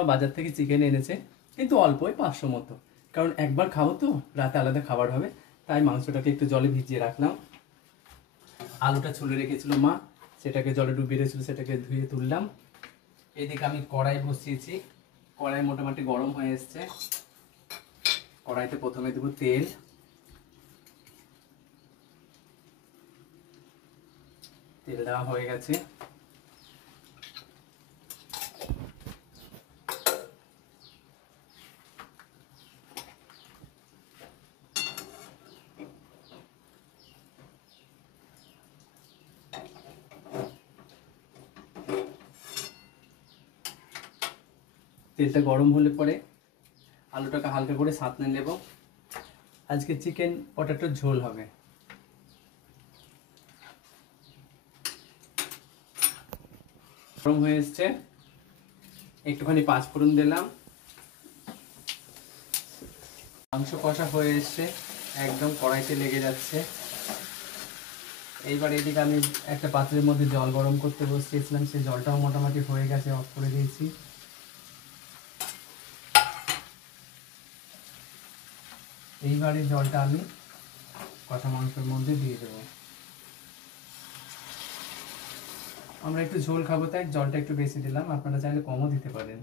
মা বাজার থেকে চিকেন এনেছে, কিন্তু অল্পই 500 মতো, কারণ একবার খাবো তো, রাতে আলাদা খাবার হবে, তাই মাংসটাকে একটু জলে ভিজিয়ে রাখলাম। আলুটা ছুলে রেখেছিল মা, সেটাকে জলে ডুবিয়ে রেখেছিল, সেটাকে ধুয়ে তুললাম। এদিকে আমি কড়াই বসিয়েছি, কড়াই মোটামুটি গরম হয়ে এসছে। কড়াইতে প্রথমে দেবো তেল, তেল দেওয়া হয়ে গেছে। তেলটা গরম হলে পরে আলুটাকে হালকা করে সাঁতলে নেব। আজকে চিকেন পটেটোর ঝোল হবে। গরম হয়ে এসছে, একটুখানি পাঁচফোড়ন দিলাম। মাংস কষা হয়ে এসছে, একদম কড়াইতে লেগে যাচ্ছে। এইবার এদিকে আমি একটা পাত্রের মধ্যে জল গরম করতে বসিয়েছিলাম, সেই জলটাও মোটামুটি হয়ে গেছে, অফ করে দিয়েছি। এইবারে জলটা আমি কষা মাংসের মধ্যে দিয়ে দেবো। আমরা একটু ঝোল খাবো তাই জলটা একটু বেশি দিলাম, আপনারা চাইলে কমও দিতে পারেন।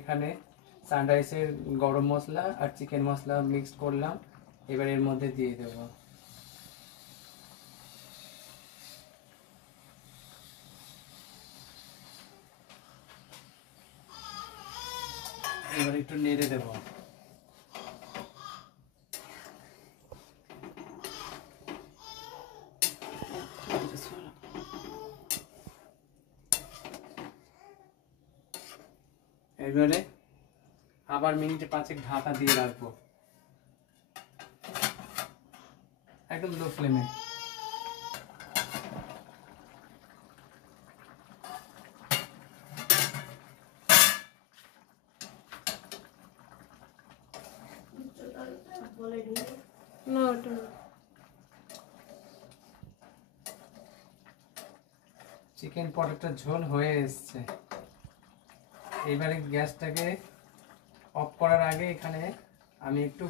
এখানে সানরাইসের গরম মশলা আর চিকেন মশলা মিক্স করলাম, এবার এর মধ্যে দিয়ে দেবো। এবার একটু নেড়ে দেবো। এবারে আবার মিনিটে 5 ঢাকা দিয়ে রাখবো, একদম লো ফ্লেমে। চিকেন পটেটোর ঝোল হয়ে এসছে। এইবারে গ্যাসটাকে অফ করার আগে এখানে আমি একটু